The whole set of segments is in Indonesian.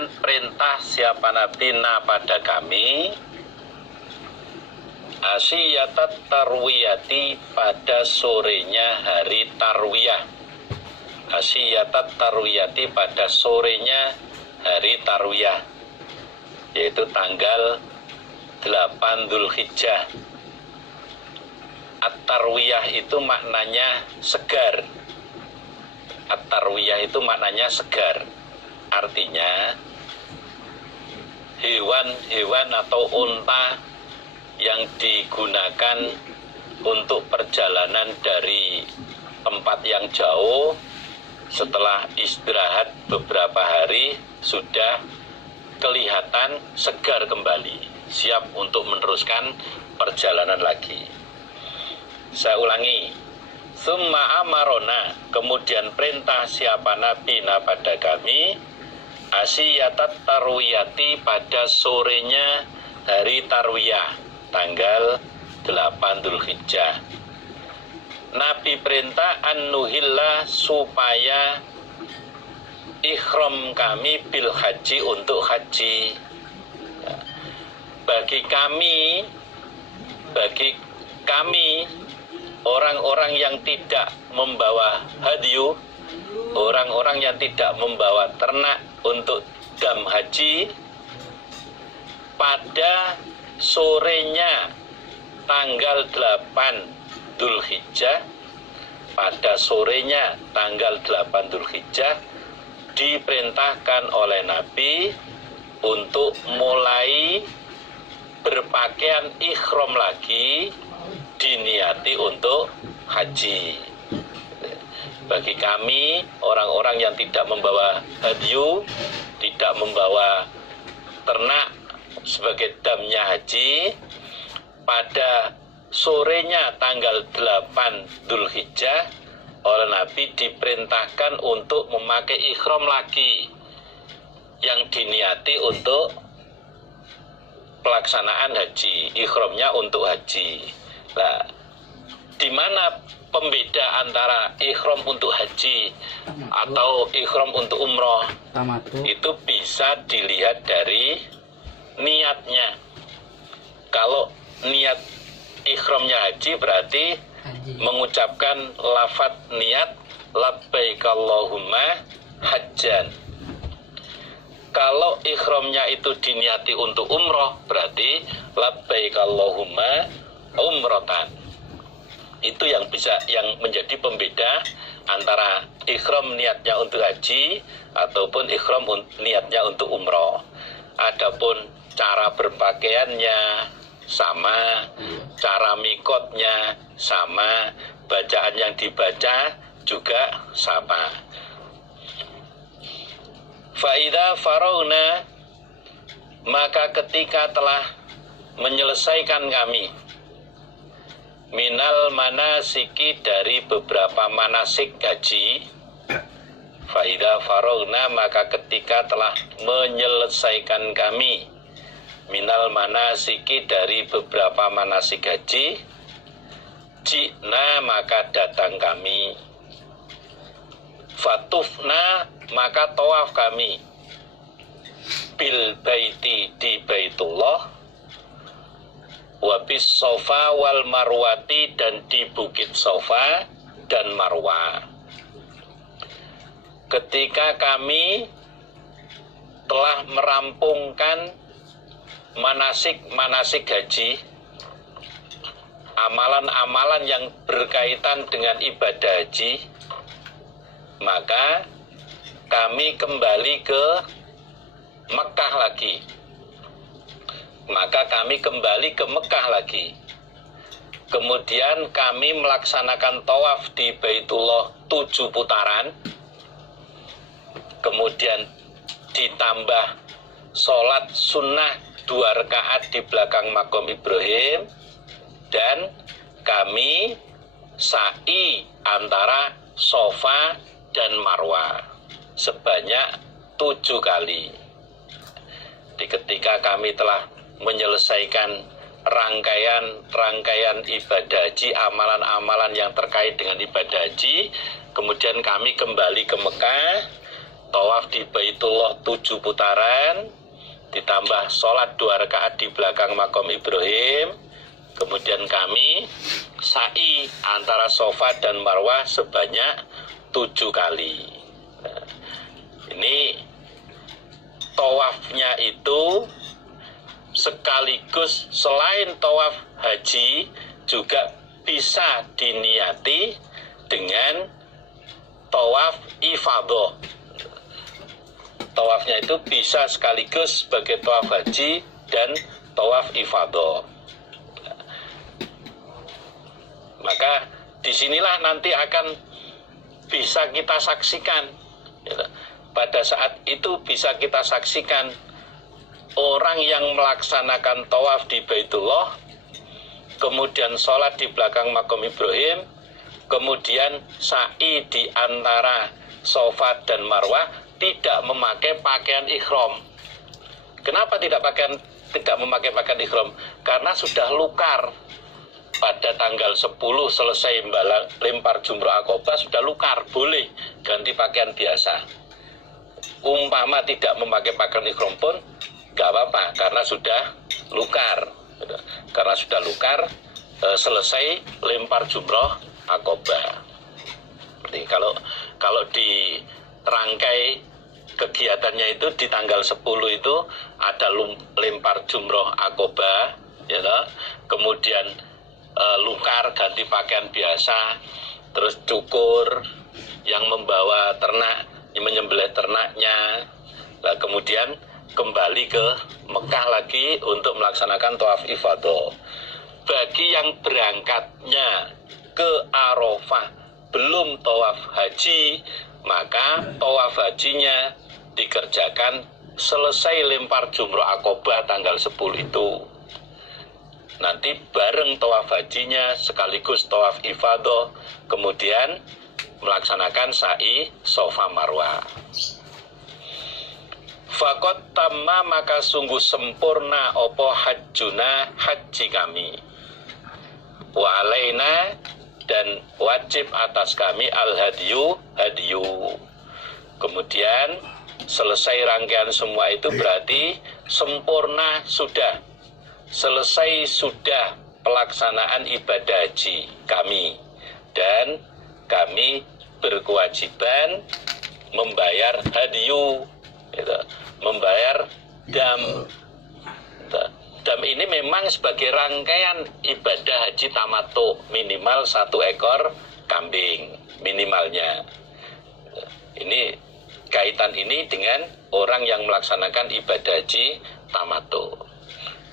dengan perintah siapa Nabi pada kami, asyiyatat tarwiyati, pada sorenya hari tarwiyah. Asyiyatat tarwiyati, pada sorenya hari tarwiyah, yaitu tanggal 8 Dzulhijjah. At-tarwiyah itu maknanya segar. At-tarwiyah itu maknanya segar. Artinya hewan-hewan atau unta yang digunakan untuk perjalanan dari tempat yang jauh, setelah istirahat beberapa hari sudah kelihatan segar kembali, siap untuk meneruskan perjalanan lagi. Saya ulangi, summa amarona, kemudian perintah siapa Nabi pada kami, asyiyatat tarwiyati, pada sorenya hari tarwiyah, tanggal 8 Dzulhijjah. Nabi perintah an-nuhilla, supaya ikhram kami bil haji, untuk haji. Bagi kami orang-orang yang tidak membawa hadyu, orang-orang yang tidak membawa ternak untuk dam haji, pada sorenya tanggal 8 Dzulhijjah, pada sorenya tanggal 8 Dzulhijjah diperintahkan oleh Nabi untuk mulai berpakaian ikhram lagi, diniati untuk haji. Bagi kami orang-orang yang tidak membawa hadyu, tidak membawa ternak sebagai damnya haji, pada sorenya tanggal 8 Dzulhijjah oleh Nabi diperintahkan untuk memakai ikhram lagi, yang diniati untuk pelaksanaan haji, ikhramnya untuk haji. Nah, di mana pembeda antara ikhram untuk haji atau ikhram untuk umroh? Itu bisa dilihat dari niatnya. Kalau niat ikhramnya haji berarti mengucapkan lafaz niat labbaik Allahumma hajjan. Kalau ikhramnya itu diniati untuk umroh berarti labbaik Allahumma umrotan. Itu yang menjadi pembeda antara ikhram niatnya untuk haji ataupun ikhram niatnya untuk umroh. Adapun cara berpakaiannya sama, cara mikotnya sama, bacaan yang dibaca juga sama. Fa'idha farauna, maka ketika telah menyelesaikan kami minal manasiki, dari beberapa manasik haji. Fa'idha farauna, maka ketika telah menyelesaikan kami minal manasiki, dari beberapa manasik haji, jina, maka datang kami, fatufna, maka tawaf kami, bil baiti, di Baitullah, wabis sofa wal marwati, dan di bukit Sofa dan Marwah. Ketika kami telah merampungkan manasik haji, amalan-amalan yang berkaitan dengan ibadah haji, maka kami kembali ke Mekah lagi. Kemudian kami melaksanakan tawaf di Baitullah 7 putaran. Kemudian ditambah sholat sunnah 2 rakaat di belakang makom Ibrahim, dan kami sa'i antara Sofa dan Marwah sebanyak 7 kali. Ketika kami telah menyelesaikan rangkaian ibadah haji, amalan-amalan yang terkait dengan ibadah haji, kemudian kami kembali ke Mekah, tawaf di Baitullah 7 putaran, ditambah sholat 2 rakaat di belakang makam Ibrahim. Kemudian kami sa'i antara Safa dan Marwah sebanyak 7 kali. Nah, ini tawafnya itu sekaligus selain tawaf haji juga bisa diniati dengan tawaf ifadah. Tawafnya itu bisa sekaligus sebagai tawaf haji dan tawaf ifadah. Maka disinilah nanti akan bisa kita saksikan. Pada saat itu bisa kita saksikan orang yang melaksanakan tawaf di Baitullah, kemudian sholat di belakang makam Ibrahim, kemudian sa'i di antara Safa dan Marwah, tidak memakai pakaian ihram. Kenapa tidak memakai pakaian ihram? Karena sudah lukar. Pada tanggal 10 selesai lempar jumrah Aqobah, sudah lukar, boleh ganti pakaian biasa. Umpama tidak memakai pakaian ihram pun gak apa-apa, karena sudah lukar. Karena sudah lukar, selesai lempar jumrah Aqobah. Jadi kalau di rangkai kegiatannya itu di tanggal 10 itu ada lempar jumrah Aqobah, ya toh? Kemudian lukar ganti pakaian biasa, terus cukur yang membawa ternak, yang menyembelih ternaknya, nah, kemudian kembali ke Mekah lagi untuk melaksanakan tawaf ifadah. Bagi yang berangkatnya ke Arafah belum tawaf haji, maka tawaf hajinya dikerjakan selesai lempar jumrah Aqobah tanggal 10 itu. Nanti bareng tawaf hajinya sekaligus tawaf ifadah, kemudian melaksanakan sa'i Safa Marwah. Fakot tamma, maka sungguh sempurna opo hajjuna, haji kami. Wa alaina, dan wajib atas kami al-hadiyu, hadiyu. Kemudian selesai rangkaian semua itu berarti sempurna sudah. Selesai sudah pelaksanaan ibadah haji kami, dan kami berkewajiban membayar hadiyu, gitu, membayar dam. Dam ini memang sebagai rangkaian ibadah haji tamattu, minimal 1 ekor kambing minimalnya. Ini kaitan ini dengan orang yang melaksanakan ibadah haji tamattu.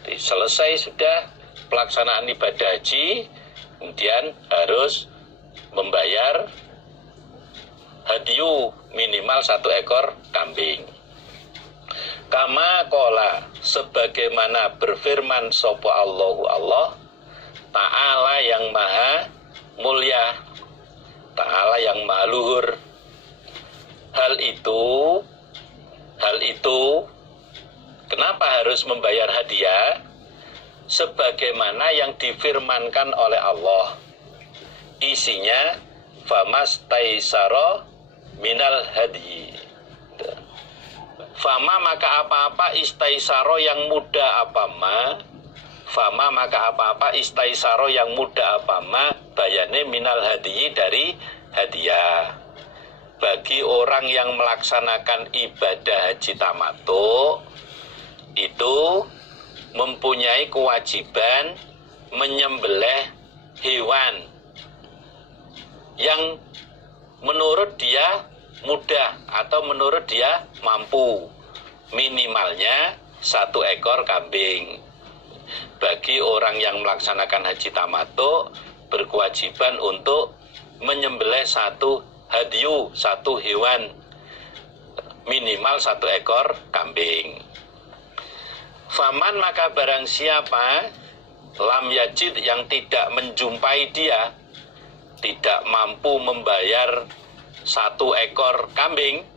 Selesai sudah pelaksanaan ibadah haji, kemudian harus membayar hadiyu minimal 1 ekor kambing. Kama kola, sebagaimana berfirman sopo Allahu Allah Ta'ala yang maha mulia, Ta'ala yang maha luhur. Hal itu kenapa harus membayar hadiah? Sebagaimana yang difirmankan oleh Allah. Isinya famas taisaro minal hadi. Fama maka apa-apa istaisaro yang mudah apa-ma. Fama maka apa-apa istaisaro yang mudah apa-ma. Bayane minal hadi, dari hadiah. Bagi orang yang melaksanakan ibadah haji tamattu, itu mempunyai kewajiban menyembelih hewan yang menurut dia mudah atau menurut dia mampu, minimalnya 1 ekor kambing. Bagi orang yang melaksanakan haji tamattu berkewajiban untuk menyembelih 1 hadiyu, 1 hewan, minimal 1 ekor kambing. Faman maka barang siapa lam yajid yang tidak menjumpai dia, tidak mampu membayar 1 ekor kambing,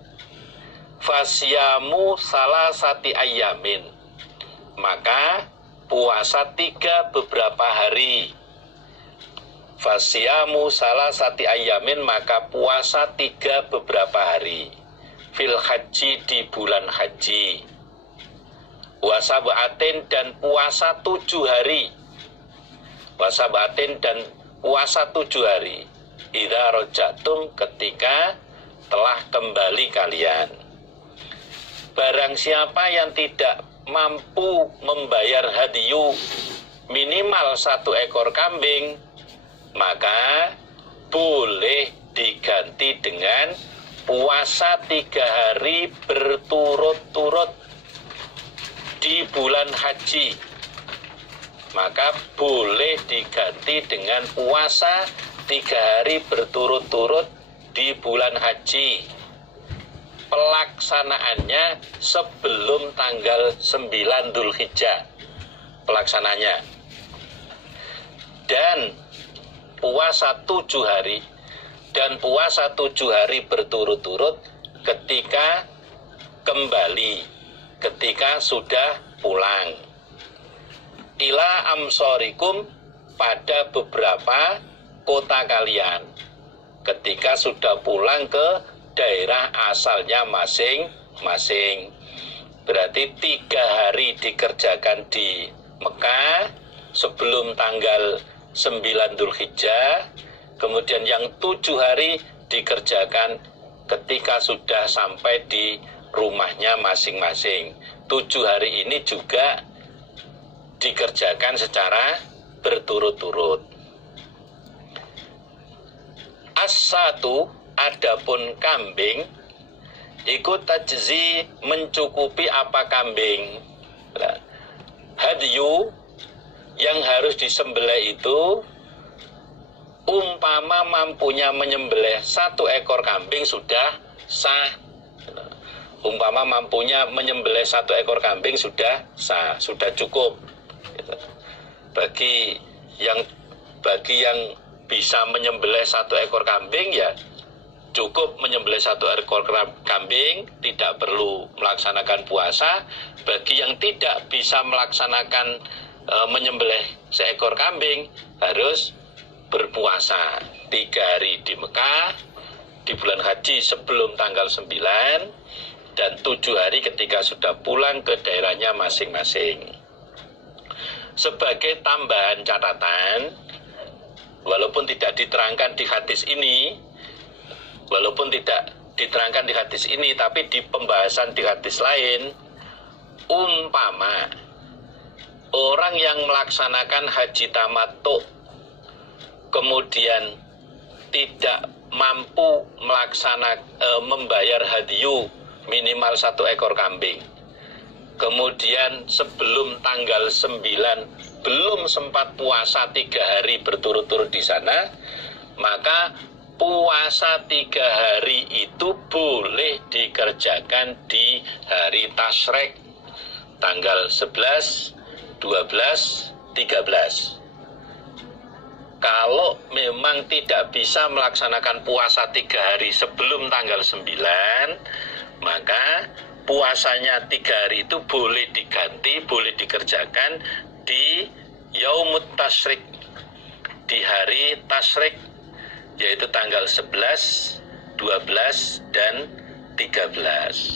fasyamu salasati ayyamin, maka puasa 3 beberapa hari. Fasyamu salasati ayyamin, maka puasa 3 beberapa hari. fil haji di bulan haji. Wasabatin dan puasa 7 hari. Wasabatin dan puasa 7 hari. Idza rojatum ketika telah kembali kalian. Barang siapa yang tidak mampu membayar hadiyu minimal 1 ekor kambing, maka boleh diganti dengan puasa 3 hari berturut-turut di bulan haji. Maka boleh diganti dengan puasa 3 hari berturut-turut di bulan haji. Pelaksanaannya sebelum tanggal 9 Dzulhijjah. Pelaksananya. Dan puasa 7 hari dan puasa 7 hari berturut-turut ketika kembali, ketika sudah pulang. Ila amsorikum pada beberapa kota kalian, ketika sudah pulang ke daerah asalnya masing-masing. Berarti 3 hari dikerjakan di Mekah sebelum tanggal 9 Dzulhijjah, kemudian yang 7 hari dikerjakan ketika sudah sampai di rumahnya masing-masing. 7 hari ini juga dikerjakan secara berturut-turut. As-satu, adapun kambing, ikut tajzi mencukupi apa kambing. Hadyu yang harus disembelih itu umpama mampunya menyembelih 1 ekor kambing sudah sah. Umpama mampunya menyembelih 1 ekor kambing sudah sah, sudah cukup. Bagi yang bisa menyembelih 1 ekor kambing, ya cukup menyembelih 1 ekor kambing, tidak perlu melaksanakan puasa. Bagi yang tidak bisa melaksanakan menyembelih seekor kambing, harus berpuasa 3 hari di Mekah di bulan haji sebelum tanggal 9 dan 7 hari ketika sudah pulang ke daerahnya masing-masing. Sebagai tambahan catatan, walaupun tidak diterangkan di hadis ini, tapi di pembahasan di hadis lain, umpama orang yang melaksanakan haji tamattu kemudian tidak mampu membayar hadiyu minimal 1 ekor kambing, kemudian sebelum tanggal 9 belum sempat puasa 3 hari berturut-turut di sana, maka puasa 3 hari itu boleh dikerjakan di hari tasyrik, tanggal 11, 12, 13. Kalau memang tidak bisa melaksanakan puasa 3 hari sebelum tanggal 9, maka puasanya 3 hari itu boleh diganti, boleh dikerjakan di Yaumut Tasyrik, di hari Tasyrik, yaitu tanggal 11, 12, dan 13.